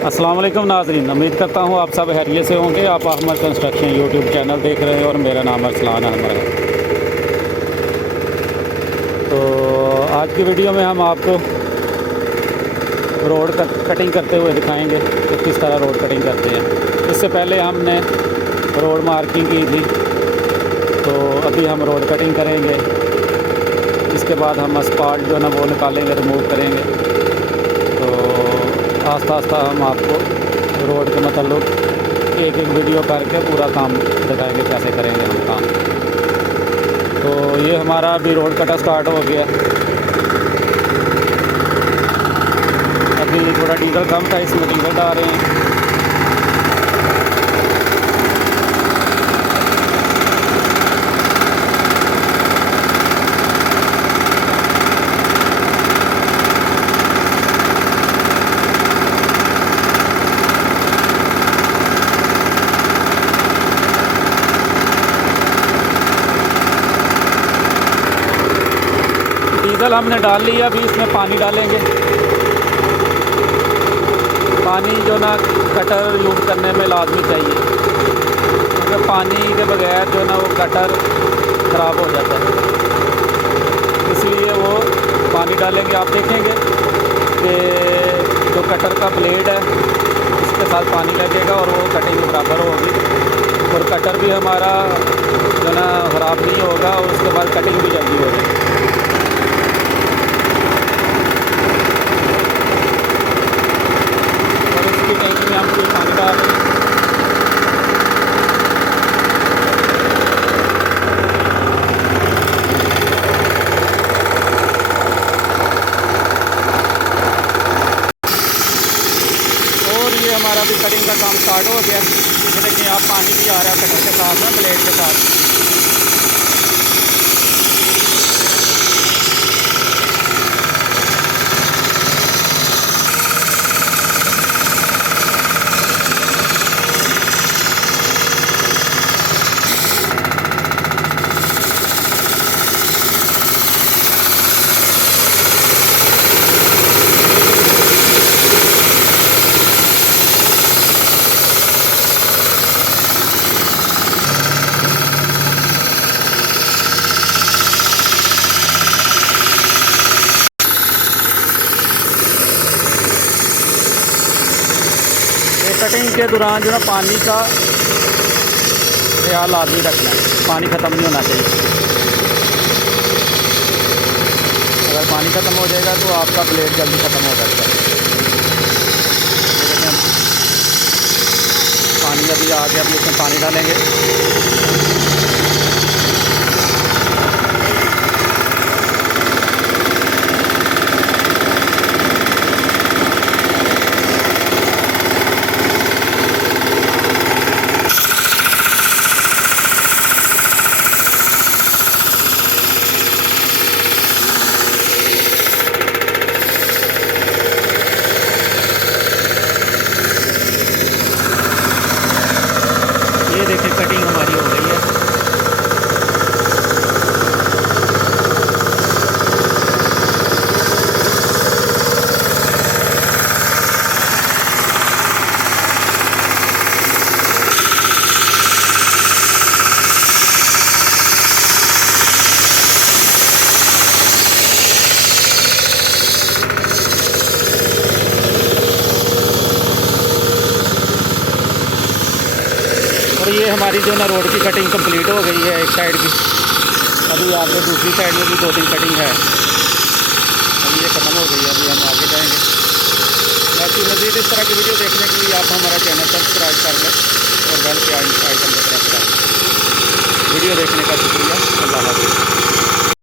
अस्सलाम वालेकुम नाज़रीन, उम्मीद करता हूँ आप सब खैरियत से होंगे। आप अहमद कंस्ट्रक्शन यूट्यूब चैनल देख रहे हैं और मेरा नाम अरसलान अहमद है। तो आज की वीडियो में हम आपको रोड कटिंग करते हुए दिखाएंगे कि किस तरह रोड कटिंग करते हैं। इससे पहले हमने रोड मार्किंग की थी, तो अभी हम रोड कटिंग करेंगे। इसके बाद हम अस्पाल्ट जो है ना वो निकालेंगे, रिमूव करेंगे। तो आस्ता आस्ता हम आपको रोड के मतलब एक एक वीडियो करके पूरा काम दिखाएंगे कैसे करेंगे हम काम। तो ये हमारा अभी रोड कटा स्टार्ट हो गया। अभी थोड़ा डीजल कम था, इसमें डीजल डाल रहे हैं। डीजल हमने डाल लिया, अभी इसमें पानी डालेंगे। पानी जो ना कटर यूज़ करने में लाजमी चाहिए, क्योंकि पानी के बगैर जो ना वो कटर ख़राब हो जाता है, इसलिए वो पानी डालेंगे। आप देखेंगे कि जो कटर का ब्लेड है उसके साथ पानी लगेगा और वो कटिंग बराबर होगी, और कटर भी हमारा जो ना ख़राब नहीं होगा, और उसके बाद कटिंग भी जल्दी हो जाएगी। टैंकी में हम कोई पानी डाल रहे हैं। और ये हमारा भी कटिंग का काम स्टार्ट हो गया। ये देखिए आप, पानी भी आ रहा है कटर के साथ ना, ब्लेड के साथ। कटिंग के दौरान जो है पानी का ख्याल आदमी रखना है, पानी ख़त्म नहीं होना चाहिए। अगर पानी ख़त्म हो जाएगा तो आपका ब्लेड जल्दी ख़त्म हो सकता है। पानी अभी आ गया, अभी उसमें पानी डालेंगे। ये देखिए कटिंग हमारी हो गई है। और ये हमारी जो ना रोड की कटिंग कंप्लीट हो गई है एक साइड की। अभी आगे दूसरी साइड में भी 2-3 कटिंग है। अभी ये ख़त्म हो गई है, अभी हम आगे जाएंगे। बाकी मज़ीद इस तरह की वीडियो देखने के लिए आप हमारा चैनल सब्सक्राइब कर लें और बेल के आइकन पर प्रेस कर लें। वीडियो देखने का शुक्रिया। अल्लाह हाफ़िज़।